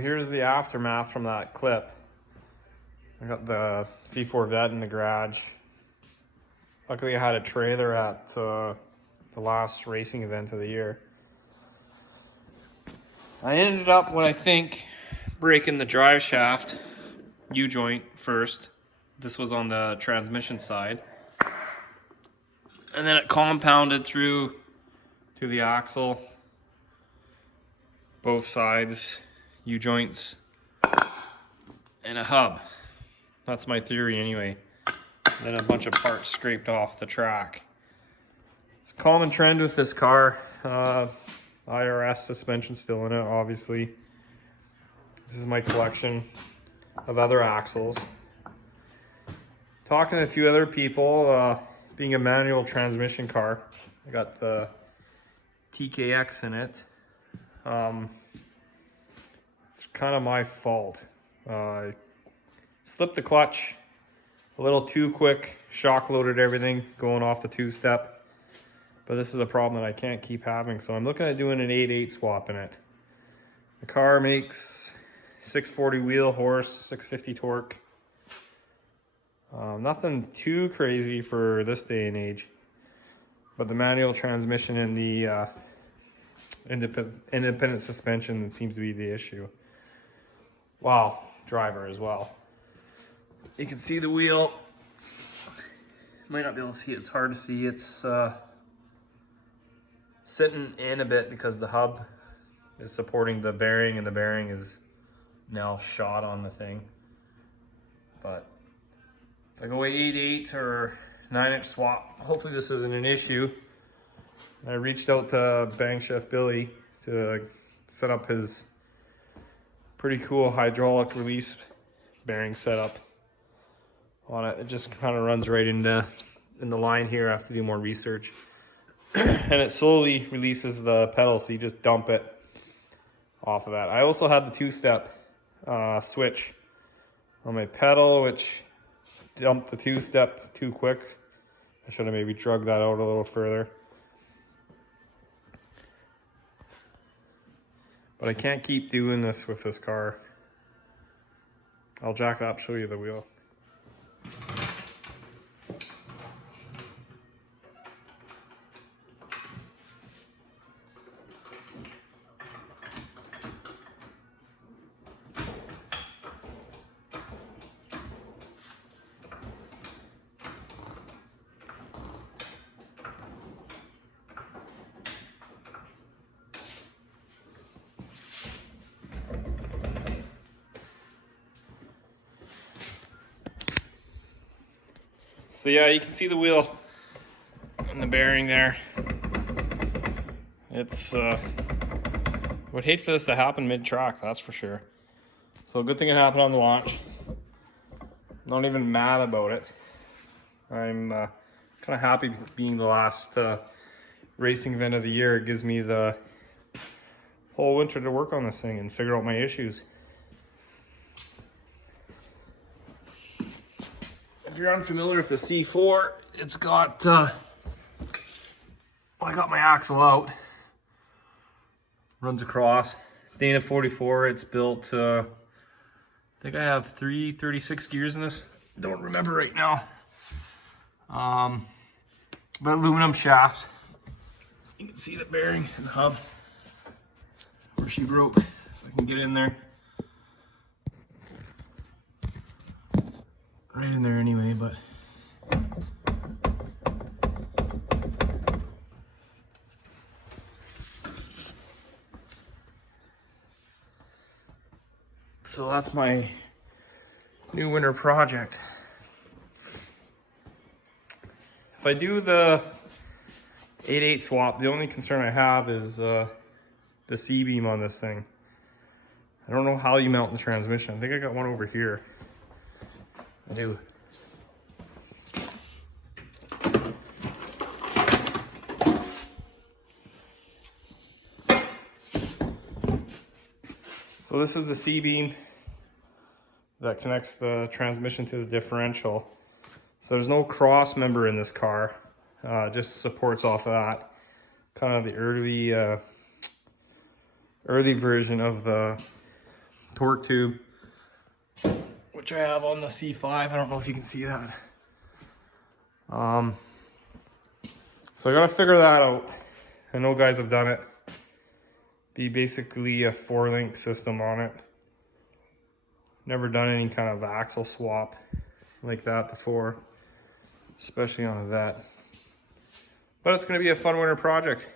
here's the aftermath from that clip. I got the C4 Corvette in the garage. Luckily I had a trailer at the last racing event of the year. I ended up, what I think, breaking the drive shaft U-joint first. This was on the transmission side. And then it compounded through to the axle, both sides, U-joints, and a hub. That's my theory anyway. And then a bunch of parts scraped off the track. It's a common trend with this car. IRS suspension still in it, obviously. This is my collection of other axles. Talking to a few other people, being a manual transmission car, I got the TKX in it. It's kind of my fault. I slipped the clutch a little too quick, shock loaded everything going off the two-step. But this is a problem that I can't keep having, so I'm looking at doing an 8/8 swap in it. The car makes 640 wheel horse, 650 torque. Nothing too crazy for this day and age, but the manual transmission and the independent suspension seems to be the issue. Wow, driver as well. You can see the wheel. Might not be able to see it, it's hard to see. It's sitting in a bit because the hub is supporting the bearing and the bearing is now shot on the thing. But if I go 8/8 or 9-inch swap, hopefully this isn't an issue. I reached out to Bang Chef Billy to set up his pretty cool hydraulic release bearing setup on it. It just kind of runs right in the line here. I have to do more research. And it slowly releases the pedal, so you just dump it off of that. I also had the two-step switch on my pedal, which dumped the two-step too quick. I should have maybe drug that out a little further. But I can't keep doing this with this car. I'll jack it up, show you the wheel. So yeah, you can see the wheel and the bearing there. It's, would hate for this to happen mid-track, that's for sure. So good thing it happened on the launch. Not even mad about it. I'm kind of happy being the last racing event of the year. It gives me the whole winter to work on this thing and figure out my issues. If you're unfamiliar with the C4, it's got, I got my axle out, runs across, Dana 44, it's built, I think I have 336 gears in this, don't remember right now, but aluminum shafts, you can see the bearing and the hub, where she broke, if I can get in there. Right in there anyway, but so that's my new winter project. If I do the 8/8 swap, the only concern I have is the C-beam on this thing. I don't know how you mount the transmission. I think I got one over here. I do. So this is the C-beam that connects the transmission to the differential. So there's no cross member in this car, just supports off of that. Kind of the early version of the torque tube, which I have on the C5. I don't know if you can see that. So I gotta figure that out. I know guys have done it. Be basically a 4-link system on it. Never done any kind of axle swap like that before, especially on a Vette. But it's gonna be a fun winter project.